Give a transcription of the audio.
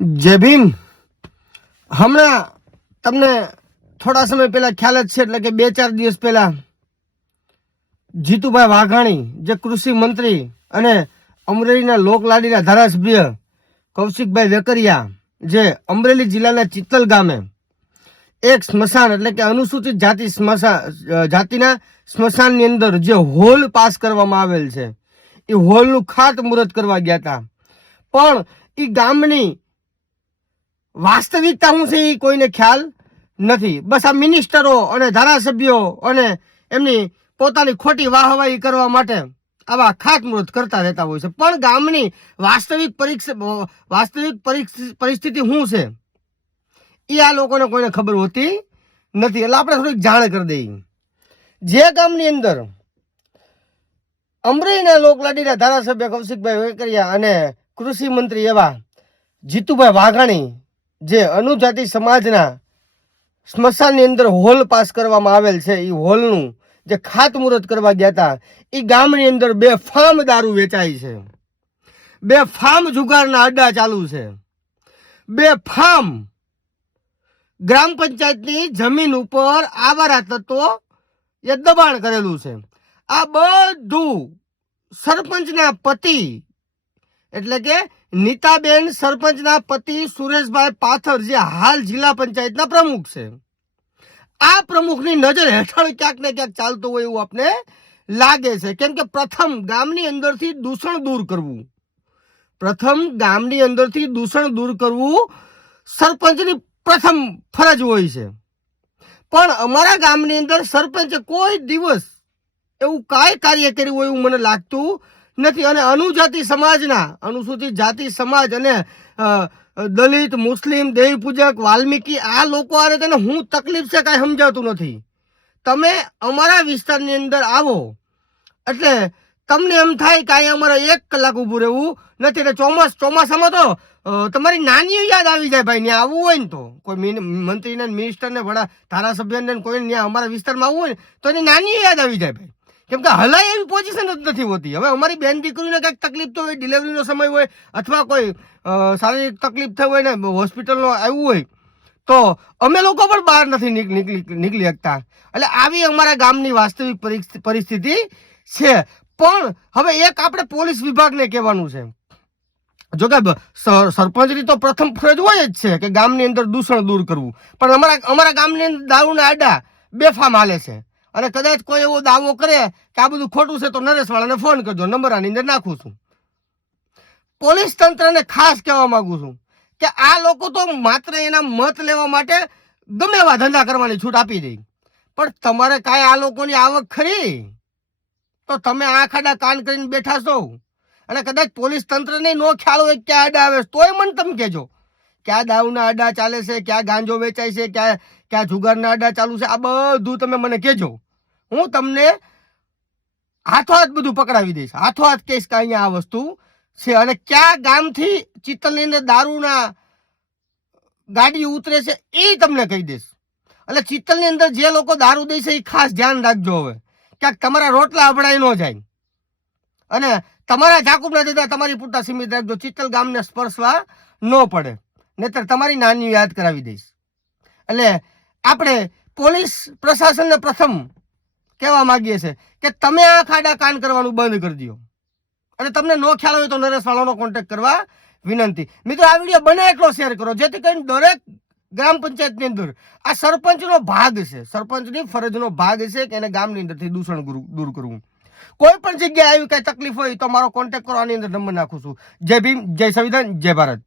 जय भीम। हमણાં તમને થોડા સમય પહેલા ખ્યાલ જ છે, એટલે કે 2-4 દિવસ પહેલા જીતુભાઈ વાઘાણી, જે કૃષિ મંત્રી અને અમરેલીના લોકલાડીના ધારાસભ્ય કૌશિકભાઈ વેકરિયા, જે અમરેલી જિલ્લાના ચિત્તલ ગામે એક સ્મશાન એટલે કે અનુસૂચિત જાતિના સ્મશાનની અંદર જે હોલ પાસ કરવામાં આવેલ છે, એ હોલનું ખાતમુહૂર્ત કરવા ગયા હતા. પણ એ ગામની વાસ્તવિકતા શું છે એ કોઈને ખ્યાલ નથી. બસ આ મિનિસ્ટરો અને ધારાસભ્યો અને એમની પોતાની ખોટી વાહવાહી કરવા માટે આવા ખાતમુહૂર્ત કરતા રહેતા હોય છે. પણ ગામની વાસ્તવિક પરિસ્થિતિ શું છે એ આ લોકોને કોઈને ખબર હોતી નથી. એટલે આપણે થોડીક જાણ કરી દઈએ. જે ગામની અંદર અમરેલીના લોકલાડીના ધારાસભ્ય કૌશિકભાઈ વેકરિયા અને કૃષિ મંત્રી એવા જીતુભાઈ વાઘાણી, જે અનુજાતિ સમાજના સ્મશાનની અંદર હોલ પાસ કરવામાં આવેલ છે, એ હોલનું જે ખાતમુહૂર્ત કરવા ગયા હતા, એ ગામની અંદર 2 ફાર્મ દારૂ વેચાય છે, 2 ફાર્મ જુગારના અડ્ડા ચાલુ છે, 2 ફાર્મ ગ્રામ પંચાયતની જમીન ઉપર આવારા તત્વો એ દબાણ કરેલું છે. આ બધું સરપંચના પતિ એટલે કે નીતાબેન સરપંચના પતિ સુરેશભાઈ પાથર, જે હાલ જિલ્લા પંચાયતના પ્રમુખ છે, આ પ્રમુખની નજર હેઠળ ક્યાંક ને ક્યાંક ચાલતું હોય એવું આપણે લાગે છે. કેમ કે પ્રથમ ગામની અંદરથી દૂષણ દૂર કરવું સરપંચની પ્રથમ ફરજ હોય છે. પણ અમારા ગામની અંદર સરપંચે કોઈ દિવસ એવું કાંઈ કાર્ય કર્યું હોય એવું મને લાગતું નથી. અને અનુસૂચિત જાતિ સમાજ અને દલિત, મુસ્લિમ, દેવી પૂજક, વાલ્મીકી, આ લોકો આરે તેને હું તકલીફ છે કાંઈ સમજાતું નથી. તમે અમારા વિસ્તારની અંદર આવો એટલે તમને એમ થાય કે અહીંયા અમારે 1 કલાક ઊભું રહેવું નથી. એટલે ચોમાસામાં તો તમારી નાનીઓ યાદ આવી જાય. ભાઈ ત્યાં આવવું હોય ને તો કોઈ મંત્રીને, મિનિસ્ટરને, વડા ધારાસભ્યને કોઈને ત્યાં અમારા વિસ્તારમાં આવવું હોય ને તો એની નાનીઓ યાદ આવી જાય ભાઈ. કેમ કે હલાય એવી પોઝિશન જ નથી હોતી. હવે અમારી બેન દીકરીને કંઈક તકલીફ તો હોય, ડિલિવરીનો સમય હોય અથવા કોઈ શારીરિક તકલીફ થઈ હોય ને હોસ્પિટલનો આવ્યું હોય તો અમે લોકો પણ બહાર નથી નીકળી શકતા. એટલે આવી અમારા ગામની વાસ્તવિક પરિસ્થિતિ છે. પણ હવે એક આપણે પોલીસ વિભાગને કહેવાનું છે. જો કે સરપંચની તો પ્રથમ ફરજ હોય જ છે કે ગામની અંદર દૂષણ દૂર કરવું, પણ અમારા ગામની અંદર દારૂના આડા બેફામ હાલે છે. અને કદાચ કોઈ એવો દાવો કરે કે આ બધું ખોટું છે તો નરેશવાળાને ફોન કરજો, નંબર આની અંદર નાખું છું. પોલીસ તંત્રને ખાસ કહેવા માંગુ છું કે આ લોકો તો માત્ર એના મત લેવા માટે ગમે એવા ધંધા કરવાની છૂટ આપી દે, પણ તમારે કાંઈ આ લોકોની આવક ખરી તો તમે આ ખાડા કાન કરીને બેઠા છો. અને કદાચ પોલીસ તંત્રને નો ખ્યાલ હોય ક્યાં આડા આવે તોય મને તમે કહેજો ક્યાં દારૂના આડા ચાલે છે, ક્યાં ગાંજો વેચાય છે, ક્યાં જુગારના આડા ચાલુ છે. આ બધું તમે મને કહેજો, હું તમને હાથોહાથ બધું પકડાવી દઈશ. હાથોહાથ કહીશ કે અહીંયા આ વસ્તુ છે. અને ક્યાં ગામથી ચિત્તલની અંદર દારૂના ગાડી ઉતરે છે એ તમને કહી દઈશ. એટલે ચિત્તલની અંદર જે લોકો દારૂ દે છે એ ખાસ ધ્યાન રાખજો. હવે ક્યાંક તમારા રોટલા અભડાઈ ન જાય અને તમારા ઝાકુબ ના દેતા તમારી પૂરતા સીમિત રાખજો. ચિત્તલ ગામને સ્પર્શવા ન પડે, નહીતર તમારી નાની યાદ કરાવી દઈશ. એટલે આપણે પોલીસ પ્રશાસનને પ્રથમ કહેવા માંગીએ છીએ કે તમે આ ખાડા કાન કરવાનું બંધ કરી દો. અને તમને નો ખ્યાલ હોય તો નરેશવાળાનો કોન્ટેક્ટ કરવા વિનંતી. મિત્રો, આ વિડીયો બને એટલો શેર કરો જેથી કરીને દરેક ગ્રામ પંચાયતની અંદર આ સરપંચનો ભાગ છે, સરપંચની ફરજનો ભાગ છે કે એને ગામની અંદરથી દૂષણ દૂર કરવું. કોઈ પણ જગ્યાએ આવી કઈ તકલીફ હોય તો મારો કોન્ટેક્ટ કરો, આની અંદર નંબર નાખું છું. જય ભીમ, જય સંવિધાન, જય ભારત.